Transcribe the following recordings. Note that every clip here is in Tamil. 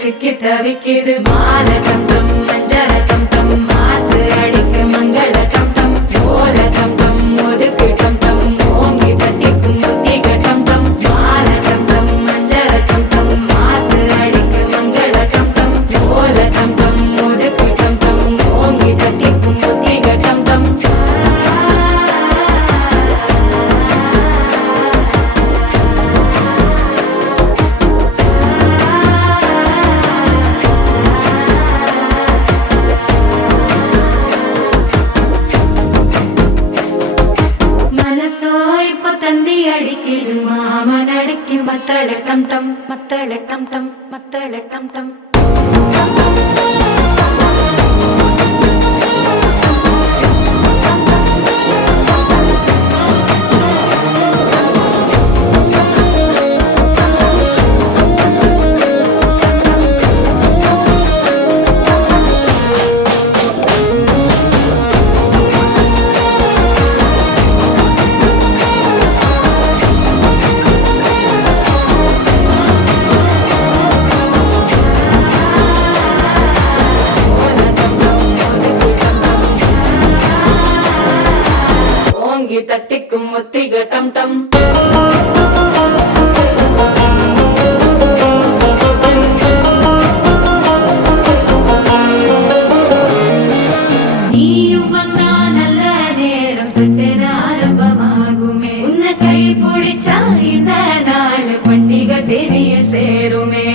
சிக்கி தவிக்குது மால டம் டம் மஞ்சள டம் டம் மாத்து அடிக்கு மங்கள டம் டம் ஓல டம் டம் ஒதுக்கு டம் டம் ஓங்கி தட்டிக்கும் புத்திக டம் டம் மால டம் டம் மஞ்சள டம் டம் மாத்து அடிக்கு மங்கள டம் டம் ஓல டம் டம் ஒதுக்கு டம் டம் ஓங்கி தட்டிக்கும் புத்திக டம் டம் தந்தி அடிக்குது மாமன் அடிக்கு மத்தள டம் டம் மத்தள டம் டம் மத்தள டம் டம் தட்டிக்கும் முத்திக டம் டம் நீயும் வந்தா நல்ல நேரம் சட்டென ஆரம்பமாகுமே உன்னை கை பிடிச்சா இந்த நாள் பண்டிகை தெரிய சேருமே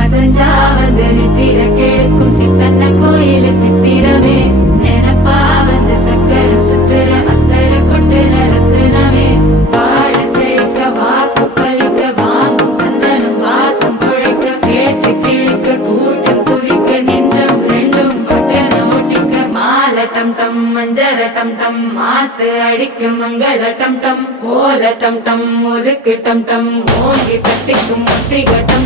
அசஞ்சா வந்து நித்திர கெடுக்கும் சித்தன்ன கோயில சித்திரமே நினைப்பா வந்து சக்கர சுத்திர அத்தர கொண்டு நடத்துனவே வாழ செழிக்க வாக்கு பலிக்க வாங்கும் சந்தனம் வாசம் குழைக்க கேட்டு கிழிக்க கூட்டம் குதிக்க நெஞ்சம் ரெண்டும் பட்டன ஒட்டிக்க மால டம் டம் மஞ்சர டம் டம் மாத்து அடிக்க மங்கள டம் டம் கோல டம் டம் ஒதுக்கு டம் டம் ஓங்கி தட்டிக்கும் முத்திக டம்